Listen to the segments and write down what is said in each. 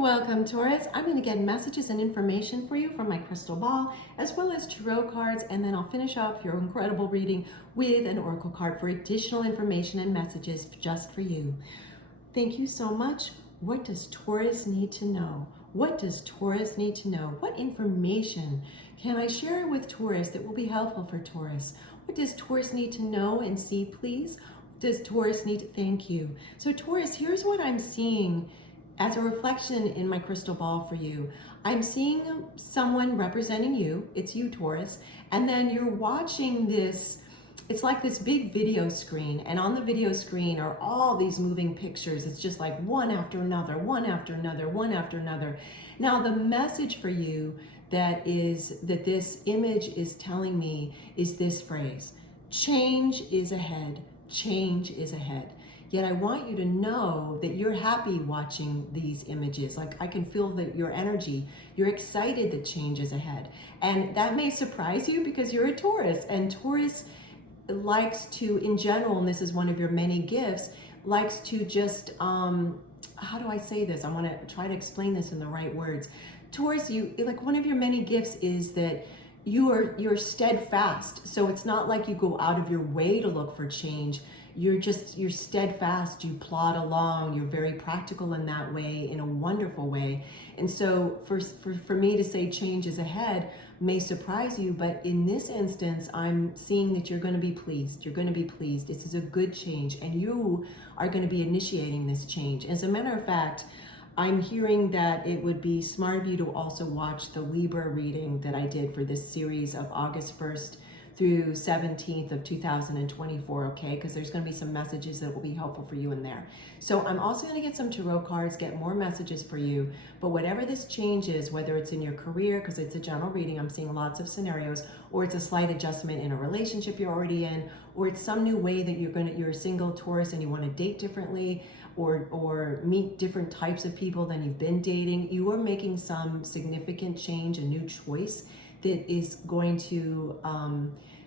Welcome, Taurus. I'm going to get messages and information for you from my crystal ball, as well as tarot cards, and then I'll finish up your incredible reading with an oracle card for additional information and messages just for you. Thank you so much. What does Taurus need to know? What does Taurus need to know? What information can I share with Taurus that will be helpful for Taurus? What does Taurus need to know and see, please? What does Taurus need to thank you? So Taurus, here's what I'm seeing as a reflection in my crystal ball for you. I'm seeing someone representing you. It's you, Taurus. And then you're watching this. It's like this big video screen, and on the video screen are all these moving pictures. It's just like one after another, one after another, one after another. Now the message for you that this image is telling me is this phrase: change is ahead, change is ahead. Yet I want you to know that you're happy watching these images. Like, I can feel that your energy, you're excited that change is ahead. And that may surprise you because you're a Taurus, and Taurus likes to, in general, and this is one of your many gifts, likes to just, how do I say this? I want to try to explain this in the right words. Taurus, like, one of your many gifts is that you're steadfast. So it's not like you go out of your way to look for change. You're steadfast, you plod along, you're very practical in that way, in a wonderful way. And so for me to say change is ahead may surprise you, but in this instance, I'm seeing that you're going to be pleased. You're going to be pleased. This is a good change, and you are going to be initiating this change. As a matter of fact, I'm hearing that it would be smart of you to also watch the Libra reading that I did for this series of August 1st through 17th of 2024, okay? Because there's going to be some messages that will be helpful for you in there. So I'm also going to get some tarot cards, get more messages for you. But whatever this change is, whether it's in your career, because it's a general reading, I'm seeing lots of scenarios, or it's a slight adjustment in a relationship you're already in, or it's some new way that you're a single Taurus and you want to date differently, or meet different types of people than you've been dating. You are making some significant change, a new choice that is going to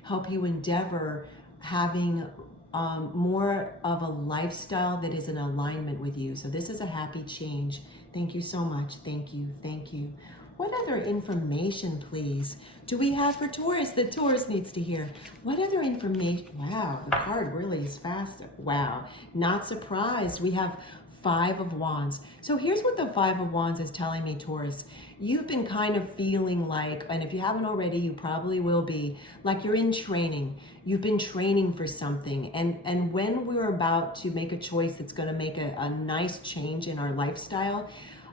help you endeavor having more of a lifestyle that is in alignment with you. So this is a happy change. Thank you so much. Thank you. Thank you. What other information, please, do we have for Taurus that Taurus needs to hear? What other information? Wow, the card really is fast. Wow, not surprised. We have Five of Wands. So here's what the Five of Wands is telling me, Taurus. You've been kind of feeling like, and if you haven't already, you probably will be, like you're in training. You've been training for something. And when we're about to make a choice that's going to make a nice change in our lifestyle,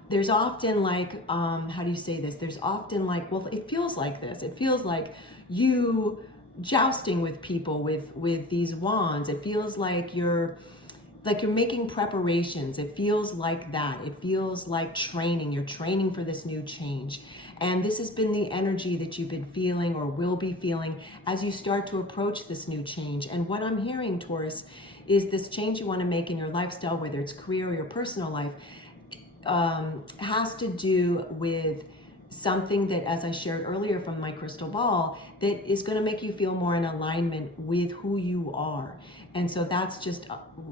there's often like, how do you say this? There's often like, well, it feels like this. It feels like you jousting with people with these wands. It feels like you're making preparations. It feels like that. It feels like training. You're training for this new change. And this has been the energy that you've been feeling or will be feeling as you start to approach this new change. And what I'm hearing, Taurus, is this change you want to make in your lifestyle, whether it's career or your personal life, has to do with something that, as I shared earlier from my crystal ball, that is going to make you feel more in alignment with who you are. And so that's just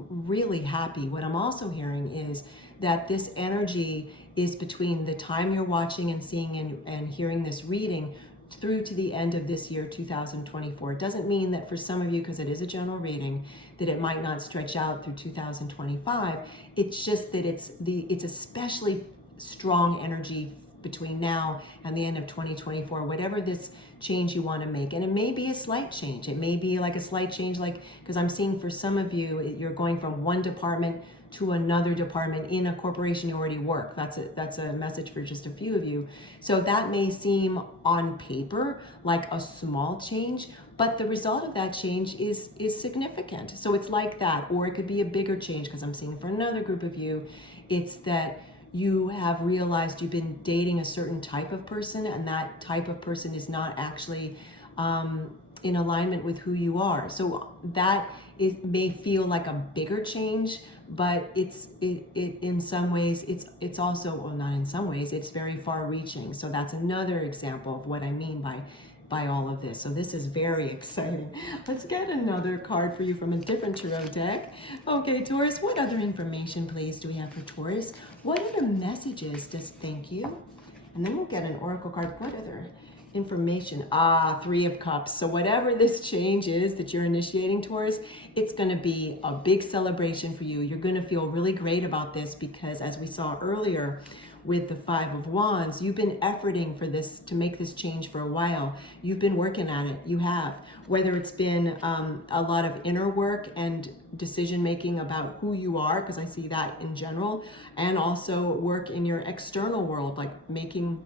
really happy. What I'm also hearing is that this energy is between the time you're watching and seeing and hearing this reading through to the end of this year, 2024. It doesn't mean that for some of you, because it is a general reading, that it might not stretch out through 2025. It's just that it's especially strong energy between now and the end of 2024, whatever this change you want to make. And it may be a slight change. It may be like a slight change, like, because I'm seeing for some of you, you're going from one department to another department in a corporation you already work. That's a message for just a few of you. So that may seem on paper like a small change, but the result of that change is significant. So it's like that, or it could be a bigger change, because I'm seeing for another group of you, it's that you have realized you've been dating a certain type of person, and that type of person is not actually in alignment with who you are. So that may feel like a bigger change, but it in some ways it's also, well, not in some ways, it's very far reaching. So that's another example of what I mean by by all of this. So this is very exciting. Let's get another card for you from a different tarot deck. Okay, Taurus, what other information, please, do we have for Taurus? What other messages does thank you? And then we'll get an oracle card. What other information? Three of Cups. So whatever this change is that you're initiating, Taurus, it's going to be a big celebration for you. You're going to feel really great about this because, as we saw earlier, with the Five of Wands, you've been efforting for this, to make this change for a while. You've been working at it. You have. Whether it's been a lot of inner work and decision making about who you are, because I see that in general, and also work in your external world, like making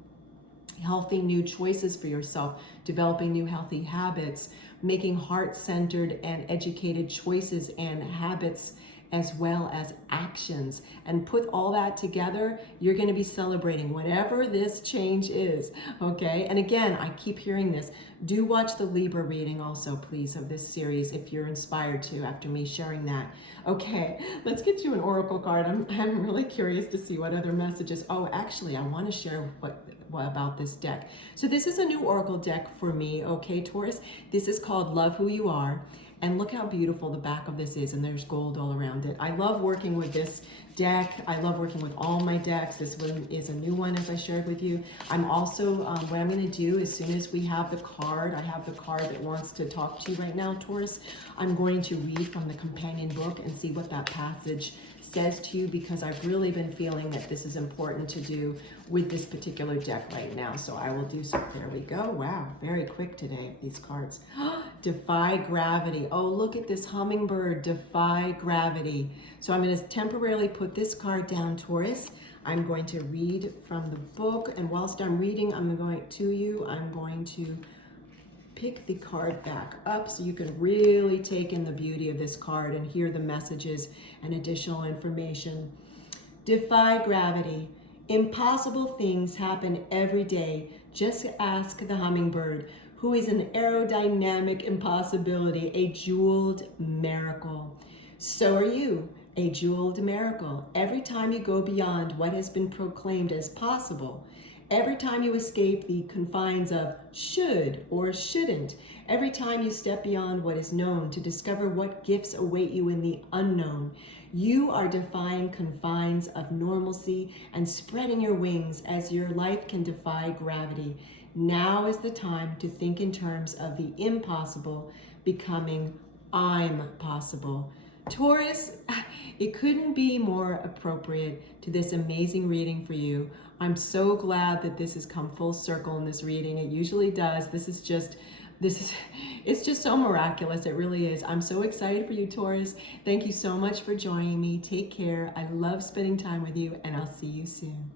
healthy new choices for yourself, developing new healthy habits, making heart-centered and educated choices and habits, as well as actions. And put all that together, you're going to be celebrating whatever this change is, okay? And again, I keep hearing this. Do watch the Libra reading also, please, of this series if you're inspired to after me sharing that. Okay, let's get you an oracle card. I'm really curious to see what other messages. Oh, actually, I want to share what about this deck. So this is a new oracle deck for me, okay, Taurus? This is called Love Who You Are. And look how beautiful the back of this is, and there's gold all around it. I love working with this deck. I love working with all my decks. This one is a new one, as I shared with you. I'm also, what I'm gonna do as soon as we have the card, I have the card that wants to talk to you right now, Taurus. I'm going to read from the companion book and see what that passage says to you, because I've really been feeling that this is important to do with this particular deck right now. So I will do so. There we go. Wow, very quick today, these cards. Defy gravity. Oh, look at this hummingbird. Defy gravity. So I'm going to temporarily put this card down, Taurus. I'm going to read from the book, and whilst I'm reading, I'm going to pick the card back up so you can really take in the beauty of this card and hear the messages and additional information. Defy gravity. Impossible things happen every day. Just ask the hummingbird, who is an aerodynamic impossibility, a jeweled miracle. So are you, a jeweled miracle. Every time you go beyond what has been proclaimed as possible, every time you escape the confines of should or shouldn't, every time you step beyond what is known to discover what gifts await you in the unknown, you are defying confines of normalcy and spreading your wings as your life can defy gravity. Now is the time to think in terms of the impossible becoming I'm possible. Taurus, it couldn't be more appropriate to this amazing reading for you. I'm so glad that this has come full circle in this reading. It usually does. It's just so miraculous. It really is. I'm so excited for you, Taurus. Thank you so much for joining me. Take care. I love spending time with you, and I'll see you soon.